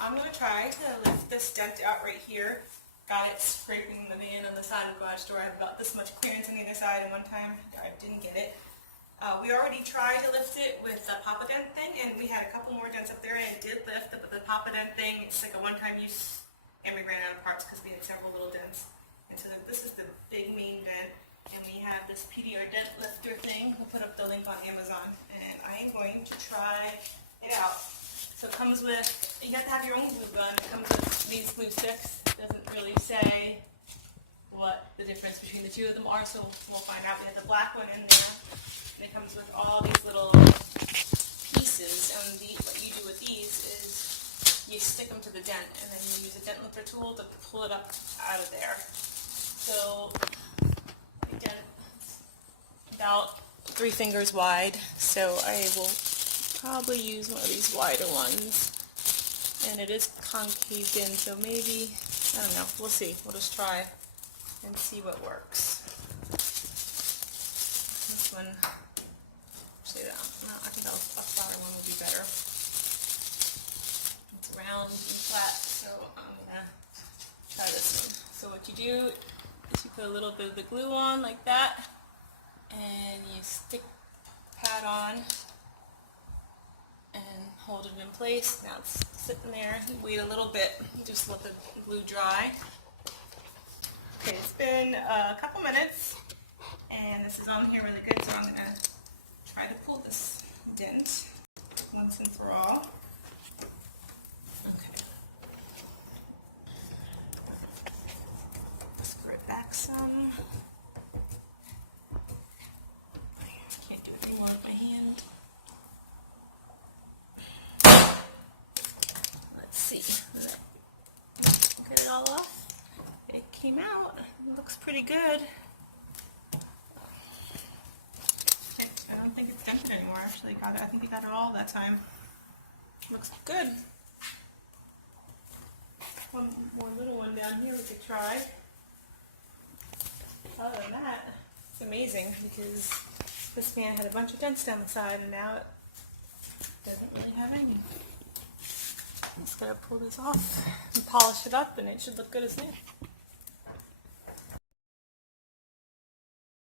I'm going to try to lift this dent out right here. Got it scraping the van on the side of the garage door. I have about this much clearance on the other side, and one time I didn't get it. We already tried to lift it with the Papa Dent thing, and we had a couple more dents up there, and it did lift it, but the Papa Dent thing, it's like a one-time use, and we ran out of parts because we had several little dents. And so this is the big main dent, and we have this PDR dent lifter thing. We'll put up the link on Amazon, and I am going to try it out. So it comes with, you have to have your own glue gun. It comes with these glue sticks. It doesn't really say what the difference between the two of them are, so we'll find out. We have the black one in there, and it comes with all these little pieces, and what you do with these is you stick them to the dent, and then you use a dent lifter tool to pull it up out of there. So, my dent is about 3 fingers wide, so I will probably use one of these wider ones, and it is concaved in, so maybe, I don't know, we'll see. We'll just try and see what works. This one, actually, no, I think a flatter one would be better. It's round and flat, so I'm gonna try this one. So what you do is you put a little bit of the glue on like that, and you stick the pad on and hold it in place. Now it's sitting there. You wait a little bit. You just let the glue dry. Okay, it's been a couple minutes, and this is on here really good, so I'm going to try to pull this dent once and for all. Okay. Screw it back some. I can't do anything more with my hand. Get it all off. It came out. It looks pretty good. I don't think it's dented anymore. Actually, got it. I think we got it all that time. Looks good. One more little one down here we could try. Other than that, it's amazing because this man had a bunch of dents down the side, and now it doesn't really have any. I'm just going to pull this off and polish it up, and it should look good as new.